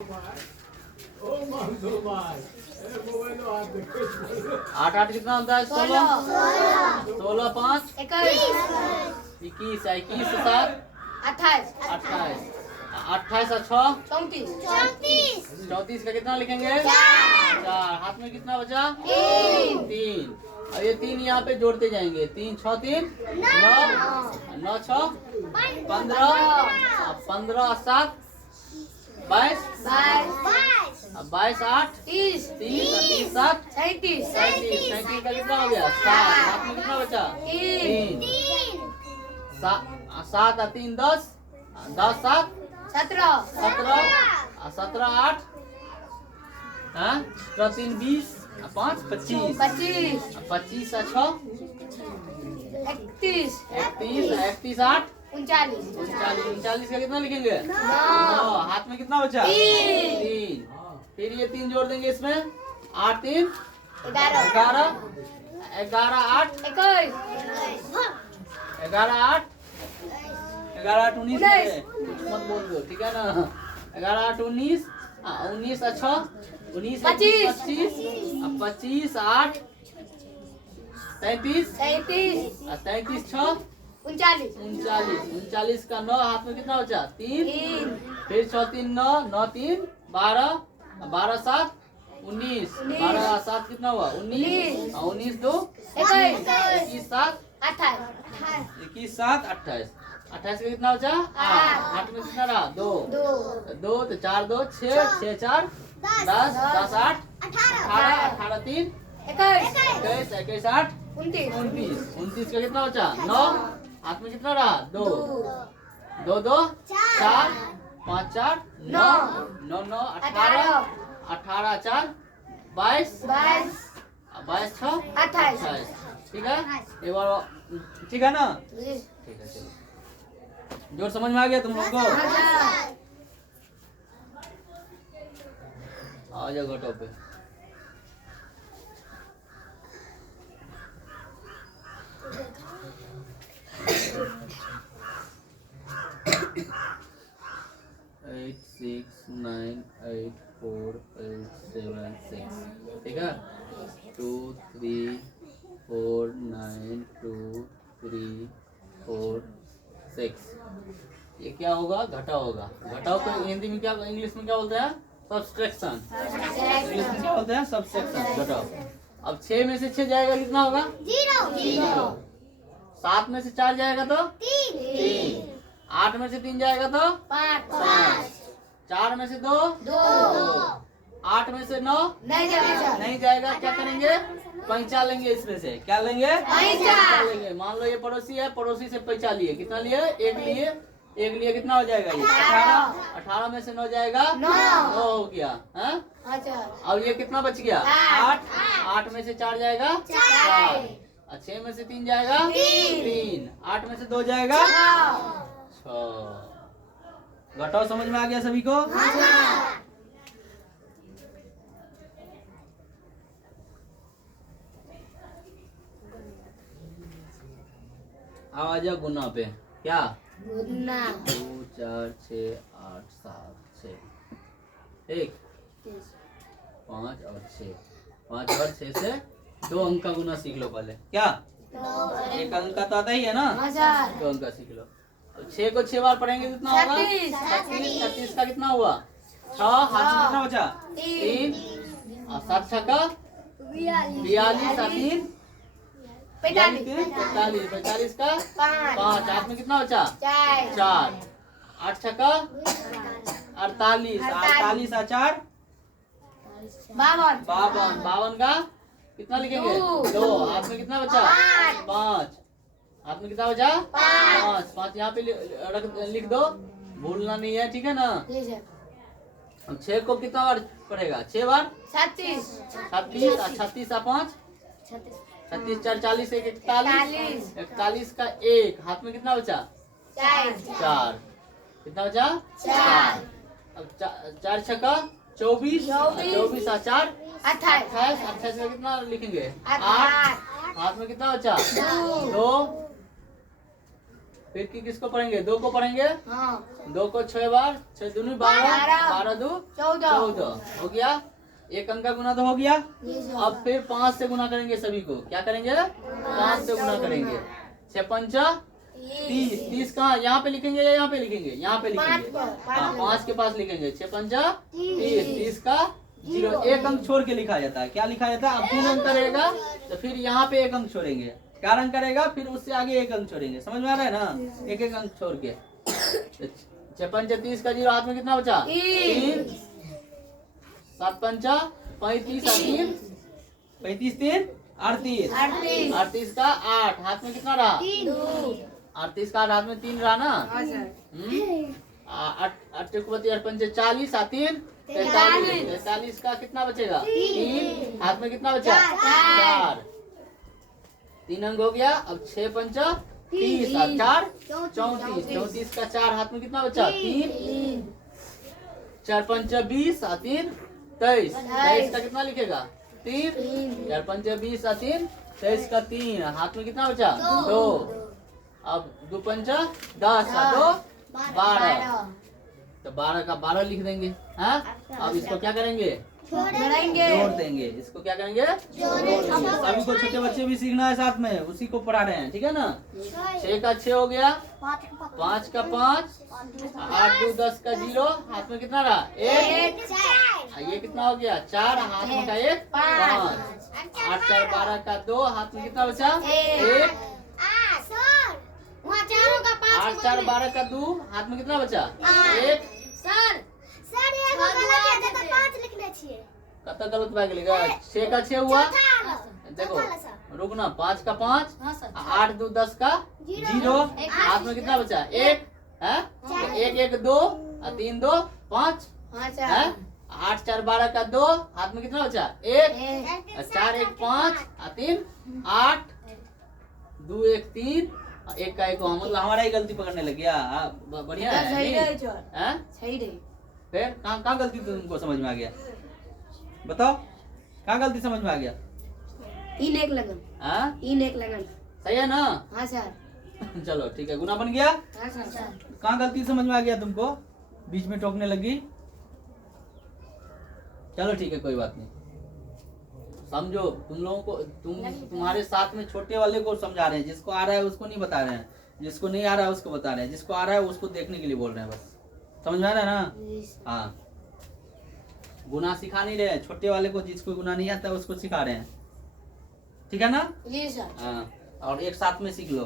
आठ आठ कितना होता है? 16 16 5 21 21 7 28 28 28 और 6 34 34 का कितना लिखेंगे? 4। हाथ में कितना बचा? 3। अब ये 3 यहाँ पे जोड़ते जाएंगे। 3 6 3 9 9 6 15 15 7 22 22 8 30 30 7 37 37 का कितना हो गया? 7। हाथ में कितना बचा? 3 7 और 3 10 10 7 17 17 17 8 हाँ 3 20 5 25 25 और 6 31 31 8 39 39 का कितना लिखेंगे? 9। 9 हाथ में कितना बचा? 3। फिर ये 3 जोड़ देंगे इसमें। 8 3 11 11 11 8 21 11 8 11 8 19 मत बोल दो, ठीक है ना? 11 8 19 19 अच्छा 19 25 25 8 33 33 6 39 का 9। हाथ में कितना बचा? 3 फिर 6 3 9 9 3 12 12 7 19 12 7 कितना हुआ? 19 19 2 21 7 21 7 28 28 का कितना बचा? 8। हाथ में कितना रहा? 2 2 तो 4 2 6 6 4 10 10 8 18 18 3 21 21 8 29 का कितना बचा? 9। हाथ में कितना रहा? 2 2 2 4 5 4 9 9 9 18 18 4 22 22 6 28। ठीक है? एक बार ठीक है ना? ठीक है चलो। जोर समझ में आ गया तुम लोग को? आ जाओ घटो पे। एट 6 9 8 4 8 7 6 ठीक है? 2 3 4 9 2 3 4 6 ये क्या होगा? घटा होगा। घटाओ को हिंदी में क्या, इंग्लिश में क्या बोलते हैं? सब्सट्रैक्शन। इंग्लिश में क्या बोलते हैं? सब्सट्रैक्शन। घटाओ। अब 6 में से 6 जाएगा कितना होगा? 0। 7 में से 4 जाएगा तो 3। 8 में से 3 जाएगा तो 5। 4 में से 2 2। 8 में से 9 नहीं जाएगा। क्या करेंगे? पैंचा लेंगे। इसमें से क्या लेंगे? पैंचा लेंगे। मान लो ये पड़ोसी है, पड़ोसी से पैंचा लिए। कितना लिए? एक लिए कितना हो जाएगा? ये 18। 18 में से 9 जाएगा 9 हो गया है? अब ये कितना बच गया? 8। 8 में से 4 जाएगा 4। 6 में से 3 जाएगा 3। 8 में से 2 जाएगा 6। घटाओ समझ में आ गया सभी को? आ जाओ गुना पे। क्या? 2 4 6 8 7 6 ठीक 5 और 6 5 और 6 से 2 अंक का गुना सीख लो पहले। क्या? एक अंक का तो आता ही है ना? 2 अंक का सीख लो। अब 6 को 6 बार पढ़ेंगे कितना होगा? 36 का कितना हुआ? 6। हाथ में कितना बचा? 3 और 7 6 का 42 और 3 45 का 5। हाथ में कितना बचा? 4। 8 6 का 48 48 और 4 52 का कितना लिखेंगे? 2। हाथ में कितना बचा? 5। हाथ में कितना बचा? 5 यहाँ पे लिख दो, भूलना नहीं है, ठीक है ना? अब 6 को कितना बार पढ़ेगा? 6 बार 36 और 36 और 5 36 4 40 1 41 41 का 1। हाथ में कितना बचा? 4। कितना बचा? 4। अब 4 6 का 24 24 और 4 28 28 का कितना लिखेंगे? 8। हाथ में कितना बचा? 2। फिर किसको पढ़ेंगे? 2 को पढ़ेंगे। हाँ 2 को 6 बार, 6 दूनी 12, 12 दो 14 हो गया। एक अंक का गुना तो हो गया। ये सर। अब फिर 5 से गुना करेंगे सभी को। क्या करेंगे? 5 से गुना करेंगे। 6 पंचा 30। 30 कहाँ? यहाँ पे लिखेंगे या यहाँ पे लिखेंगे? यहाँ पे लिखेंगे। हाँ 5 के पास लिखेंगे। 6 पंचा 30। 30 का 0, एक अंक छोड़ के लिखा जाता है। क्या लिखा जाता है? अब 3 अंक रहेगा तो फिर यहाँ पे एक अंक छोड़ेंगे। 4 अंक रहेगा फिर उससे आगे एक अंक छोड़ेंगे। समझ में आ रहा है ना? एक एक अंक छोड़ के। 6 पंचा 30 का 0 हाथ में कितना बचा? 3। 7 पंचा 35 3, 35 3 38। 38 का 8 हाथ में कितना रहा? 38 का 8 हाथ में 3 रहा ना? 8 पंचे 40 3 43। 43 का कितना बचेगा? 3 हाथ में कितना बचा? 4। 3 अंक हो गया। अब 6 पंचा 30 4 34। 34 का 4 हाथ में कितना बचा? 3। 4 पंचा 20 3 23। 23 का कितना लिखेगा? 3। 4 पंचा 20 3 23 का 3 हाथ में कितना बचा? 2। अब 2 पंचा 10 2 12। तो 12 का 12 लिख देंगे। हाँ अब इसको क्या करेंगे? जोड़ देंगे। इसको क्या करेंगे? सभी को छोटे बच्चे भी सीखना है साथ में, उसी को पढ़ा रहे हैं। ठीक है ना? 6 का 6 हो गया। 5 का 5। 8 2 10 का 0 हाथ में कितना रहा? 1। ये कितना हो गया? 4 हाथ में का 1 5। 8 4 12 का 2 हाथ में कितना बचा? 1। 8 4 12 का 2 हाथ में कितना बचा? 1। कत गलत भाग लेगा। 6 का 6 हुआ। देखो रुकना। 5 का 5। 8 2 10 का 0 हाथ में कितना बचा? 1 है। 1 1 2 3 2 5 है। 8 4 12 का 2 हाथ में कितना बचा? 1। 4 1 5 3 8 2 1 3 1 का 1 मतलब हमारा ही गलती पकड़ने लग गया। बढ़िया है। फिर कहाँ गलती तुमको समझ में आ गया? बताओ कहाँ गलती समझ में आ गया? 3 1 लगन। हाँ 3 1 लगन। सही है ना? हाँ सर। चलो ठीक है। गुना बन गया। हाँ सर। कहाँ गलती समझ में आ गया तुमको? बीच में टोकने लगी। चलो ठीक है कोई बात नहीं। समझो तुम लोगों को तुम्हारे साथ में छोटे वाले को समझा रहे हैं। जिसको आ रहा है उसको नहीं बता रहे हैं, जिसको नहीं आ रहा है उसको बता रहे हैं, जिसको आ रहा है उसको देखने के लिए बोल रहे हैं। बस समझ में आ रहा है ना? हाँ गुना सिखा नहीं रहे हैं। छोटे वाले को जिसको गुना नहीं आता है उसको सिखा रहे हैं। ठीक है ना? जी सर। हाँ और एक साथ में सीख लो।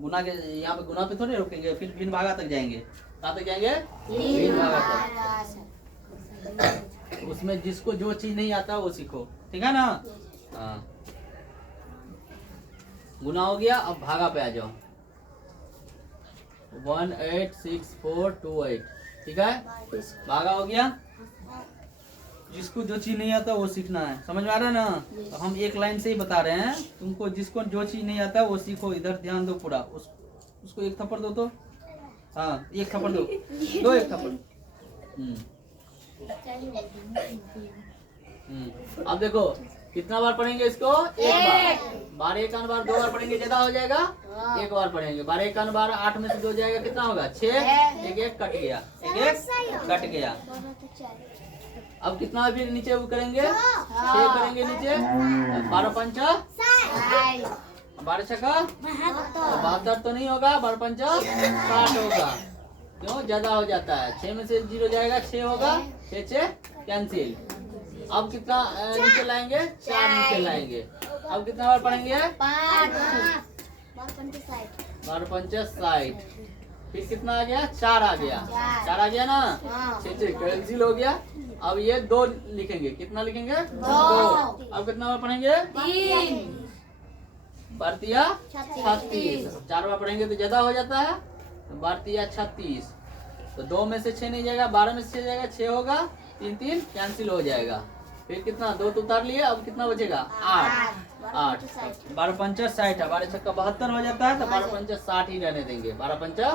गुना के यहाँ पे गुना पे थोड़े रुकेंगे, फिर भिन्न भागा तक जाएंगे। कहाँ तक जाएंगे? भिन्न भागा तक। उसमें जिसको जो चीज नहीं आता वो सीखो। ठीक है ना? हाँ गुना हो गया। अब भागा पे आ जाओ। 1 8 6 4 2 8। ठीक है? भागा हो गया। जिसको जो चीज नहीं आता वो सीखना है। समझ में आ रहा है ना? तो हम एक लाइन से ही बता रहे हैं तुमको। जिसको जो चीज नहीं आता वो सीखो। इधर ध्यान दो पूरा। उसको एक थप्पड़ दो तो। हाँ एक थप्पड़ दो। दो एक थप्पड़। अब देखो कितना बार पढ़ेंगे इसको? एक बार। 12 1 बार 2 बार पढ़ेंगे ज्यादा हो जाएगा। एक बार पढ़ेंगे। 12 1 बार 8 में से 2 जाएगा कितना होगा? 6। 1 1 कट गया। 1 1 कट गया। अब कितना फिर नीचे करेंगे? 6 करेंगे नीचे। 12 पंचा 12 छक्का 72 तो नहीं होगा। 12 पंचा 60 होगा। क्यों? ज्यादा हो जाता है। 6 में से 0 जाएगा 6 होगा। 6 6 कैंसिल। अब कितना नीचे लाएंगे? 4 नीचे लाएंगे। अब कितना बार पढ़ेंगे? 12 पंचा 60। फिर कितना आ गया? 4 आ गया। 4 आ गया ना? 6 6 कैंसिल हो गया। अब ये 2 लिखेंगे। कितना लिखेंगे? 2। अब कितना बार पढ़ेंगे? 3 भारतीय 36। 4 बार पढ़ेंगे तो ज्यादा हो जाता है। भारतीय 36 तो 2 में से 6 नहीं जाएगा। 12 में से 6 जाएगा। 6 होगा। 3 3 कैंसिल हो जाएगा। फिर कितना? 2 तो उतार लिए। अब कितना बचेगा? 8। 12 पंचा 60 है। 12 छक्का 72 हो जाता है। तो 12 पंचा 60 ही रहने देंगे। 12 पंचा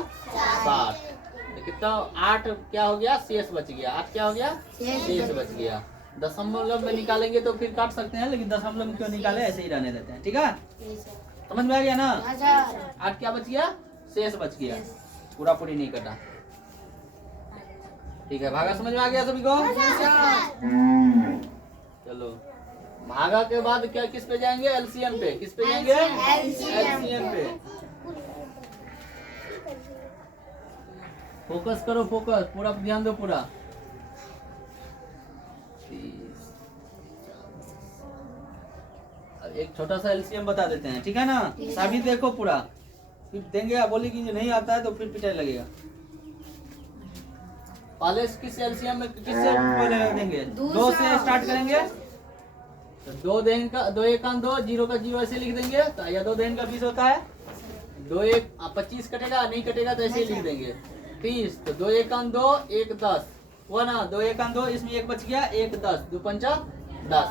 60 तो कितना? 8 क्या हो गया? शेष बच गया। 8 क्या हो गया? शेष बच गया। दशमलव में निकालेंगे तो फिर काट सकते हैं, लेकिन दशमलव में क्यों निकाले? ऐसे ही रहने देते हैं। ठीक है? समझ में आ गया ना? 8 क्या बच गया? शेष बच गया, पूरा पूरी नहीं कटा। ठीक है, भागा समझ में आ गया सभी को? चलो भागा के बाद क्या किस पे जाएंगे? एलसीएम पे। किस पे जाएंगे? एलसीएम पे। फोकस करो, फोकस पूरा ध्यान दो पूरा। 30। अब एक छोटा सा एलसीएम बता देते हैं, ठीक है ना? सभी देखो पूरा, फिर देंगे। आप बोले कि नहीं आता है तो फिर पिटाई लगेगा। पहले किस एलसीएम में किससे पहले देंगे? 2 से स्टार्ट करेंगे। तो 2 देन का 2 1 2, 0 का 0 ऐसे लिख देंगे। तो या 2 देन का 20 होता है। 2 1 25 कटेगा, नहीं कटेगा तो ऐसे ही लिख देंगे 30। तो 2 1 2, 1 10 हुआ ना? 2 1 2, इसमें 1 बच गया, 1 10, 2 5 10,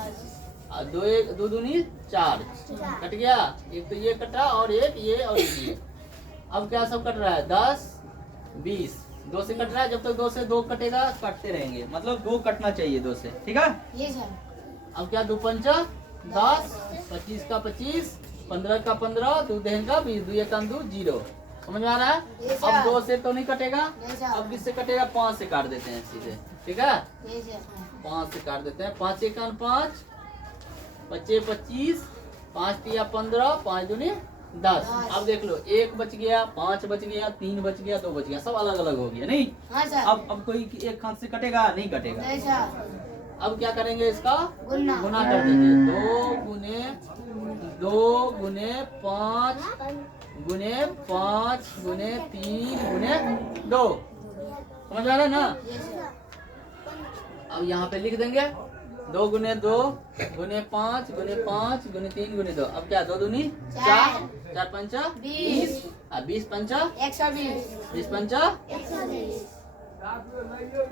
2 1 2 दूनी 4 कट गया। एक तो ये कटा और एक ये और ये। अब क्या सब कट रहा है? 10 20 2 से कट रहा है। जब तक 2 से 2 कटेगा काटते रहेंगे, मतलब 2 कटना चाहिए 2 से, ठीक है? अब क्या? 2 5 10, 25 का 25, 15 का 15, 2 देन का 20, 2 1 2 0। समझ में आ रहा है? अब 2 से तो नहीं कटेगा, अब किससे कटेगा? 5 से काट देते हैं सीधे, ठीक है? 5 से काट देते हैं। 5 1 5, 25 25, 5 3 15, 5 दूनी 10। अब देख लो, 1 बच गया, 5 बच गया, 3 बच गया, 2 बच गया, सब अलग अलग हो गया। नहीं अब कोई एक हाथ से कटेगा? नहीं कटेगा। अब क्या करेंगे? इसका गुना कर देंगे। 2 गुने 5 गुने 5 गुने 3 गुने 2। समझ आ रहा है ना? अब यहाँ पे लिख देंगे 2 गुने 2 गुने 5 गुने 5 गुने 3 गुने 2। अब क्या? 2 दूनी 4, 4 5 20, 20 5 120, 20 5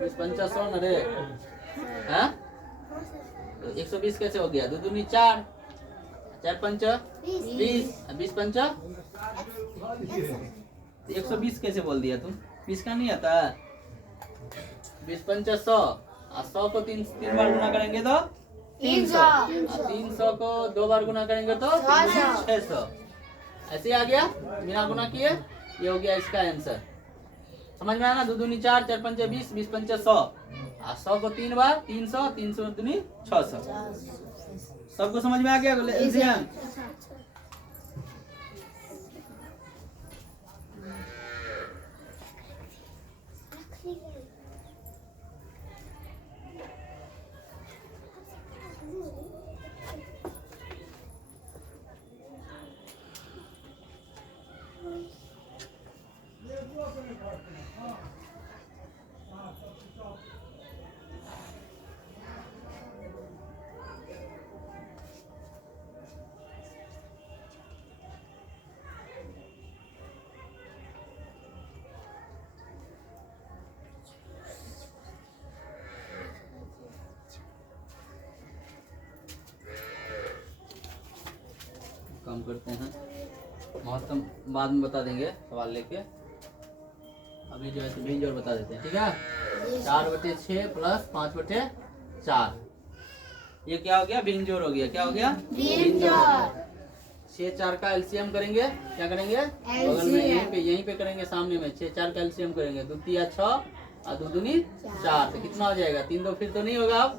20 5 100 न रे, हाँ? तो 120 कैसे हो गया? 2 दूनी 4, 4 5 20, 20 5 120 कैसे बोल दिया तुम? 20 का नहीं आता? 20 5 100, 100 को 3 बार गुना करेंगे तो 300, 300 को 2 बार गुना करेंगे तो 600। ऐसे आ गया बिना गुना किए। ये हो गया इसका आंसर। समझ में आया ना? 2 दूनी 4, 4 5 20, 20 5 100, 100 को 3 बार 300, 300 दूनी 600। सबको समझ में आ गया? एलसीएम काम करते हैं। महत्तम बाद में बता देंगे सवाल लेके। अभी जो है तो भी जोड़ बता देते हैं, ठीक है? 4/6 प्लस 5/4। ये क्या हो गया? बिंजोड़ हो गया। क्या हो गया? बिंजोड़। 6 4 का एलसीएम करेंगे। क्या करेंगे? बगल में यहीं पे करेंगे, सामने में 6 4 का एलसीएम करेंगे। 2 3 6 और 2 दूनी 4। तो कितना हो जाएगा? 3 2 फिर तो नहीं होगा। अब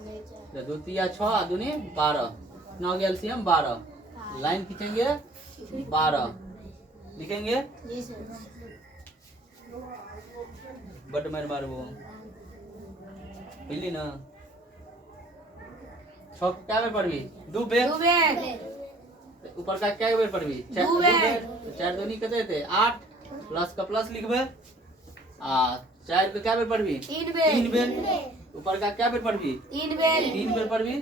2 3 6 और 2 12। कितना हो गया एलसीएम? 12। लाइन खींचेंगे 12 लिखेंगे। बट मार मार वो पहली ना 6 क्या बेर पढ़वी? 2 बेर। ऊपर का क्या बेर पढ़वी? 4 बेर। 4 दूनी कते थे 8, प्लस का प्लस लिखबे। 4 पे क्या बेर पढ़वी? 3 बेर। ऊपर का क्या बेर पढ़वी? 3 बेर पढ़वी।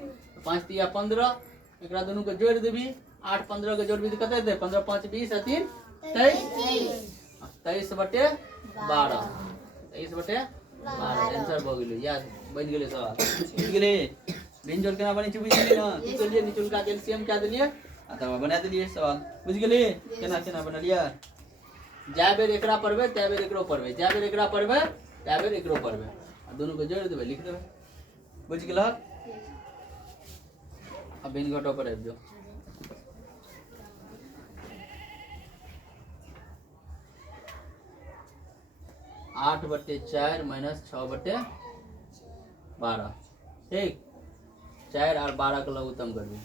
5 3 15, एकरा दोनों को जोड़ देबी। 8 15 के जोड़ भी कते थे? 15 5 20 और 3 23। 23/12। 23/12 आंसर भ गेलै। याद बन गेलै सवाल। बुझ गेलै? बिंजोड़ केना बनै छै बुझ गेलै ना? निकलिए निचुल का एलसीएम क्या देलिए अथवा बना देलिए सवाल। बुझ गेलै केना केना बनलिए? जा बेर एकरा पढ़बे तै बेर एकरो पढ़बे, जा बेर एकरा पढ़बे तै बेर एकरो पढ़बे, आ दोनों को जोड़ देबे, लिख देबे। बुझ गेलह? अब भिन्न घटो पर आबि जाओ। 8/4 माइनस 6/12 ठीक। 4 और 12 का लघुत्तम कर दी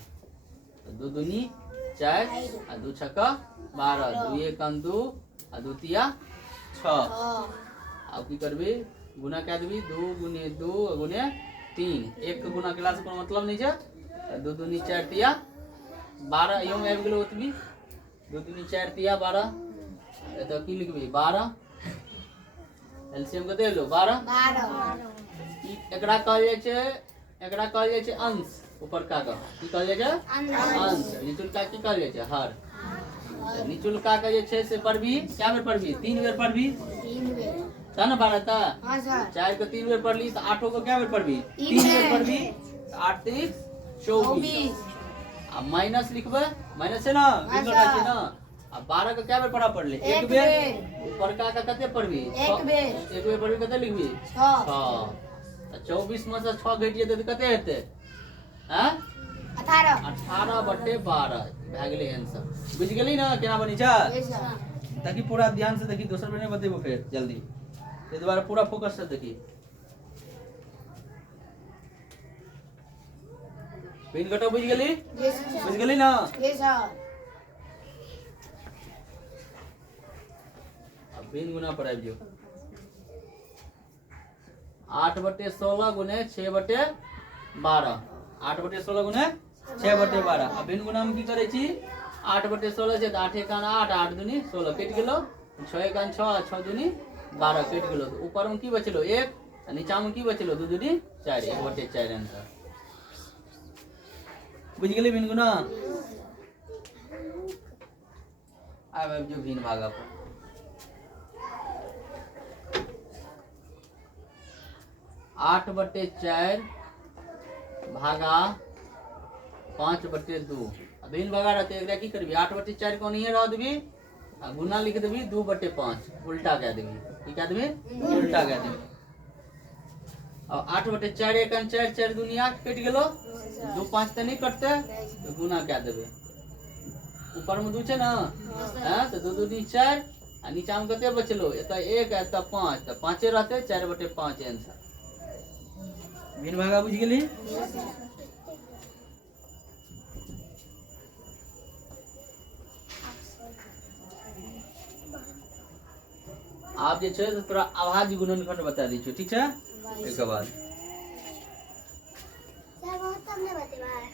तो 2 दूनी 4 और 2 छक्का 12 2 1 2 और 2 तिया 6 अब की करबी गुना क्या देबी 2 गुने 2 गुने 3 एक के गुना केला से कोनो मतलब नहीं है 2 दूनी 4 तिया 12 यो में आबि गेलो ओतबी 2 दूनी 4 तिया 12 तो की लिखबी 12 एलसीएम के दे लो 12 एकरा कहल जाय छै अंश ऊपर का की कहल जाय छै अंश निचुलका की कहल जाय छै हर निचुलका के जे छै से पढ़बी क्या बेर पढ़बी 3 बेर पढ़बी था ना 12 था 4 को 3 बेर पढ़ ली तो 8 को क्या बेर पढ़बी 3 बेर पढ़बी 8 3 24 अब माइनस लिखबे माइनस है ना बिल्कुल है ना अब 12 का क्या बेर पढ़ा पढ़ ले एक बेर ऊपर का कते पढ़बी एक बेर पढ़बी कते लिखबी 6 24 में से 6 घट जेते तो कते हेते हैं 18/12 भए गेलै आंसर बुझ गेली ना केना बनी छै ताकि पूरा ध्यान से देखी दोसर बेर नहीं बतेबो फिर जल्दी ते द्वारा पूरा फोकस से देखी पिन कटो बुझ गेली ना अब पिन गुना पर आबि जो 8/16 गुने 6/12 8/16 गुने 6/12 अब भिन्न गुना में की करे छी 8/16 छै त 8 1 8 8 दूनी 16 कट गेलो 6 1 6 6 दूनी 12 कट गेलो तो ऊपर में की बचलो 1 आ नीचा में की बचलो 2 दूनी 4 1/4 आंसर बुझ गेली भिन्न गुना अब जो भिन्न भागा पर 8/4 भागा 5/2 भिन्न भागा रहते एकरा की करबी 8/4 को नहीं रह देबी आ गुना लिख देबी 2/5 उल्टा कह देबी की कह देबी उल्टा कह देबी अब 8/4 1 4 4 दूनी 8 कट गेलो 2 5 तो नहीं कटते तो गुना कह देबे ऊपर में 2 छै ना हां तो 2 दूनी 4 आ नीचा में कते बचलो एता 1 एता 5 तो 5 रहते 4/5 आंसर भिन्न भागा बुझ गेली आप जे छै तोरा आभाज्य गुणनखंड बता दी छो ठीक है एक बाद